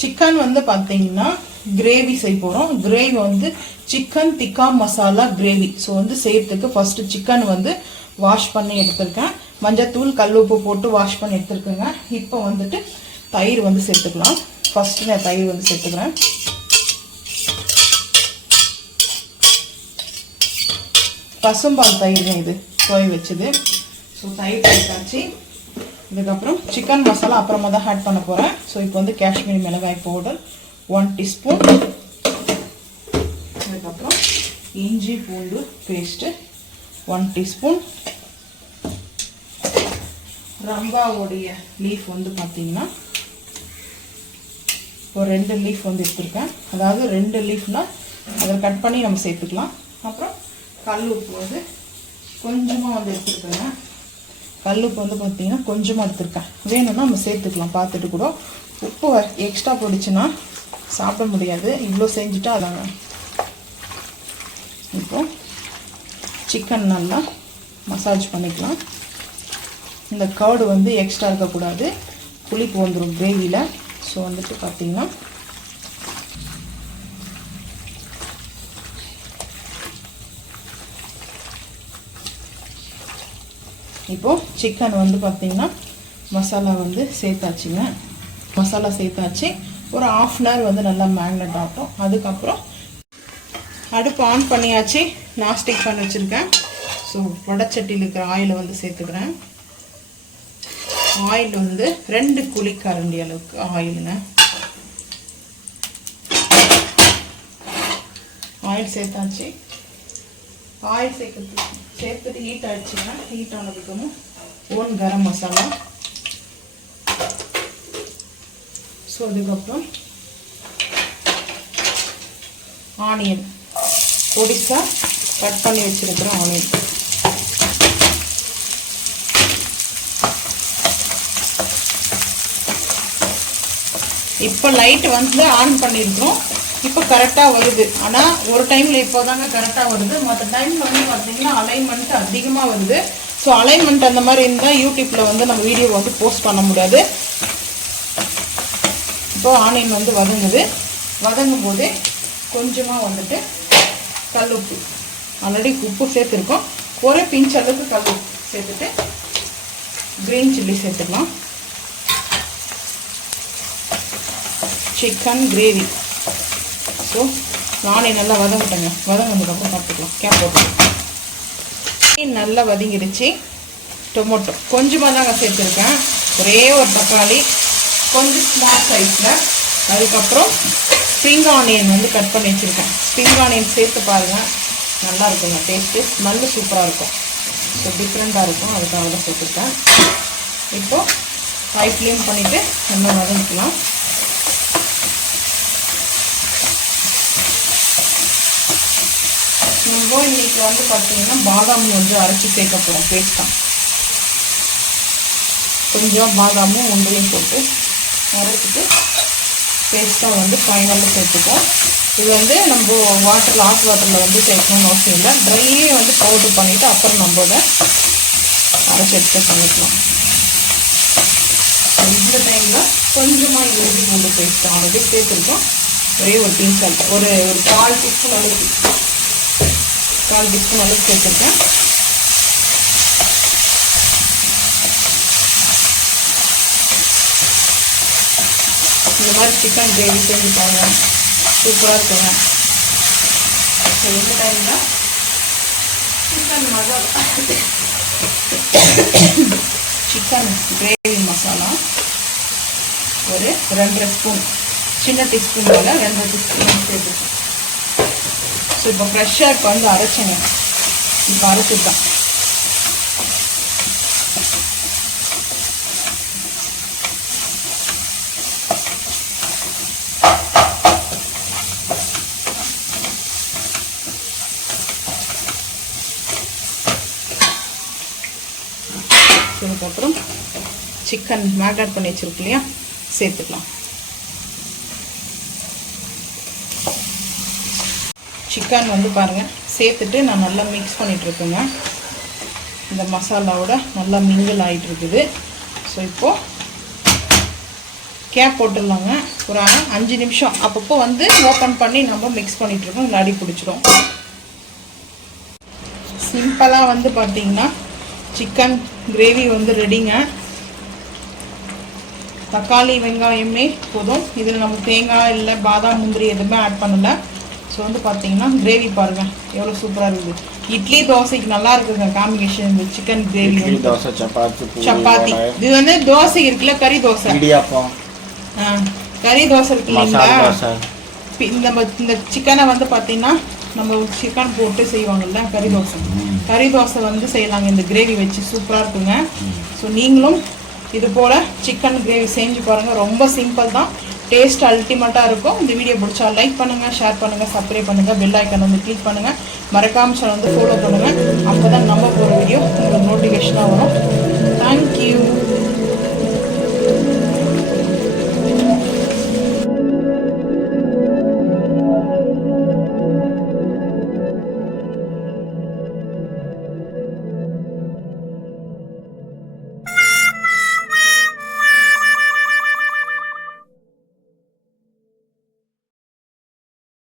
Chicken வந்து பார்த்தீங்கன்னா gravy செய்ய போகிறோம் கிரேவி வந்து சிக்கன் திக்கா மசாலா கிரேவி ஸோ வந்து செய்யறதுக்கு ஃபஸ்ட்டு சிக்கன் வந்து வாஷ் பண்ணி எடுத்திருக்கேன். மஞ்சத்தூள் கல் உப்பு போட்டு வாஷ் பண்ணி எடுத்துருக்கேங்க. இப்போ வந்துட்டு தயிர் வந்து சேர்த்துக்கலாம். ஃபஸ்ட்டு நான் தயிர் வந்து சேர்த்துக்கிறேன். பசும்பால் தயிர் இது துவை வச்சது. ஸோ தயிர் சேர்த்தாச்சு. இதுக்கப்புறம் சிக்கன் மசாலா அப்புறமா தான் ஆட் பண்ண போகிறேன் ஸோ இப்போ வந்து காஷ்மீரி மிளகாய் பவுடர் ஒன் டீஸ்பூன் அதுக்கப்புறம் இஞ்சி பூண்டு பேஸ்ட்டு ஒன் டீஸ்பூன் ரம்பாவுடைய லீஃப் வந்து பார்த்தீங்கன்னா ஒரு ரெண்டு லீஃப் வந்து எடுத்திருக்கேன். அதாவது ரெண்டு லீஃப்னால் அதை கட் பண்ணி நம்ம சேர்த்துக்கலாம். அப்புறம் கல் உப்பு வந்து கொஞ்சமாக வந்து எடுத்துருக்கேன். கல்லுப்பு வந்து பார்த்தீங்கன்னா கொஞ்சமாக எடுத்துருக்கேன். வேணும்னா நம்ம சேர்த்துக்கலாம். பார்த்துட்டு கூட உப்பு எக்ஸ்ட்ரா போட்டுச்சுன்னா சாப்பிட முடியாது. இவ்வளோ செஞ்சுட்டா அதாங்க. இப்போ சிக்கன் நல்லா மசாஜ் பண்ணிக்கலாம். இந்த கர்டு வந்து எக்ஸ்ட்ரா இருக்கக்கூடாது. புளிப்பு வந்துடும் கிரேவியில் ஸோ வந்துட்டு பார்த்தீங்கன்னா இப்போது சிக்கன் வந்து பார்த்தீங்கன்னா மசாலா வந்து சேர்த்தாச்சுங்க. மசாலா சேர்த்தாச்சு. ஒரு ஆஃப் அன் ஹவர் வந்து நல்லா மேக்னெட் ஆகட்டும். அதுக்கப்புறம் அடுப்பு ஆன் பண்ணியாச்சு. நாஸ்டிக் பண்ணி வச்சுருக்கேன். ஸோ வடச்சட்டியில் இருக்கிற ஆயிலை வந்து சேர்த்துக்கிறேன். ஆயில் வந்து ரெண்டு குழிக்கரண்டி அளவுக்கு ஆயிலுங்க ஆயில் சேர்த்தாச்சு. ஆயில் சேர்க்கறதுக்கு சேர்த்துட்டு ஹீட் ஆகிடுச்சிங்கன்னா ஹீட் ஆனதுக்கப்புறம் ஓன் கரம் மசாலா. ஸோ அதுக்கப்புறம் ஆனியன் பொடிசா கட் பண்ணி வச்சிருக்கிற ஆனியன் இப்போ லைட் வந்து ஆன் பண்ணியிருக்கிறோம் இப்போ கரெக்டாக வருது. ஆனால் ஒரு டைமில் இப்போ தாங்க கரெக்டாக வருது. மற்ற டைமில் வந்து பார்த்தீங்கன்னா அலைன்மெண்ட் அதிகமாக வருது. ஸோ அலைன்மெண்ட் அந்த மாதிரி இருந்தால் யூடியூப்பில் வந்து நம்ம வீடியோ வந்து போஸ்ட் பண்ண முடியாது. இப்போ ஆனியன் வந்து வதங்குது. வதங்கும் போதே கொஞ்சமாக வந்துட்டு கல் உப்பு ஆல்ரெடி உப்பு சேர்த்துருக்கோம். ஒரு பிஞ்ச் அளவுக்கு கல் உப்பு சேர்த்துட்டு க்ரீன் சில்லி சேர்த்துக்கலாம். சிக்கன் கிரேவி ஸோ நானே நல்லா வதங்கிட்டேங்க. வதங்கினதுக்கப்புறம் பார்த்துக்கலாம் கேப் போட்டுக்கலாம். நல்லா வதங்கிடுச்சு. டொமேட்டோ கொஞ்சமாக தாங்க சேர்த்துருக்கேன். ஒரே ஒரு தக்காளி. கொஞ்சம் ஸ்மால் சைஸில் அதுக்கப்புறம் ஸ்ப்ரிங் ஆனியன் வந்து கட் பண்ணி வச்சுருக்கேன். ஸ்ப்ரிங் ஆனியன் சேர்த்து பாருங்கள் நல்லா இருக்குங்க. டேஸ்ட்டு ஸ்மெல்லு சூப்பராக இருக்கும். ஸோ டிஃப்ரெண்ட்டாக இருக்கும். அதுக்காக தான் சேர்த்துருக்கேன். இப்போது ஹை ஃப்ளேம் பண்ணிவிட்டு நல்லா வதங்கிக்கலாம். நம்ம இன்னைக்கு வந்து பார்த்தீங்கன்னா பாதாம் வந்து அரைச்சி சேர்க்க போகிறோம் பேஸ்ட்டாக கொஞ்சம் பாதாமும் உண்டையும் போட்டு அரைச்சிட்டு பேஸ்ட்டாக வந்து ஃபைனலில் சேர்த்துப்போம். இது வந்து நம்ம வாட்டரில் ஹாட் வாட்டரில் வந்து சேர்க்கணும்னு அவசியம் இல்லை. ட்ரையே வந்து பவுடர் பண்ணிவிட்டு அப்புறம் நம்ம அதை அரைச்சி எடுத்து பண்ணிக்கலாம். இந்த டைமில் கொஞ்சமாக இஞ்சி பூண்டு பேஸ்ட் ஆல்ரெடி சேர்த்துருக்கோம். ஒரே ஒரு டீ சால்ட் ஒரு ஒரு கால் டீஸ்பூன் அளவுக்கு. கால் டீஸ்பூன் அளவுக்கு சேர்த்துருக்கேன். இந்த மாதிரி சிக்கன் கிரேவி செஞ்சு பாருங்கள் சூப்பராக இருக்குங்க. ஸோ எந்த டைமில் chicken masala chicken gravy masala ஒரு ரெண்டரை ஸ்பூன் சின்ன டீஸ்பூன் போல் ரெண்டரை டீஸ்பூன் சேர்த்துருக்கேன். ஸோ இப்போ ஃப்ரெஷ்ஷாக இப்போ வந்து அரைச்சேங்க. இப்போ அரைச்சிருக்கேன் இதுக்கப்புறம் சிக்கன் மேக்னேட் பண்ணி வச்சுருக்கு இல்லையா? சேர்த்துக்கலாம். சிக்கன் வந்து பாருங்கள் சேர்த்துட்டு நான் நல்லா மிக்ஸ் பண்ணிகிட்ருக்கேங்க இந்த மசாலாவோட நல்லா மிங்கிள் ஆகிட்டு இருக்குது ஸோ இப்போது கேப் போட்டுடலாங்க. ஒரு அஞ்சு நிமிஷம். அப்பப்போ வந்து ஓப்பன் பண்ணி நம்ம மிக்ஸ் பண்ணிகிட்ருக்கோம் இல்லை அடி பிடிச்சிடும் சிம்பிளாக வந்து பார்த்தீங்கன்னா சிக்கன் கிரேவி வந்து ரெடிங்க தக்காளி வெங்காயமே போதும். இதில் நம்ம தேங்காய் இல்லை பாதாம் முந்திரி எதுவுமே ஆட் பண்ணலை. ஸோ வந்து பார்த்தீங்கன்னா கிரேவி பாருங்கள் எவ்வளோ சூப்பராக இருக்குது இட்லி தோசைக்கு நல்லா இருக்குதுங்க காம்பினேஷன் இந்த சிக்கன் கிரேவி தோசை சப்பாத்தி சப்பாத்தி. இது வந்து தோசை இருக்குல்ல கறி தோசை. இடியாப்பம். கறி தோசை இருக்கு இல்லைங்களா? தோசை. பி- இந்த ம- இந்த சிக்கனை வந்து பார்த்தீங்கன்னா நம்ம சிக்கன் போட்டு செய்வாங்கல்ல கறி தோசை. கறி தோசை வந்து செய்யலாங்க. இந்த கிரேவி வச்சு சூப்பராக இருக்குங்க. ஸோ நீங்களும் இது போல் சிக்கன் கிரேவி செஞ்சு பாருங்கள் ரொம்ப சிம்பிள் தான். டேஸ்ட் அல்டிமேட்டாக இருக்கும். இந்த வீடியோ பிடிச்சா லைக் பண்ணுங்கள் ஷேர் பண்ணுங்கள் சப்ஸ்கிரைப் பண்ணுங்கள் பெல் ஐக்கன் வந்து கிளிக் பண்ணுங்கள் மறக்காமல் சேனல் வந்து ஃபாலோ பண்ணுங்கள் அப்போ தான் நம்ம ஒரு வீடியோ உங்களுக்கு நோட்டிஃபிகேஷனாக வரும்.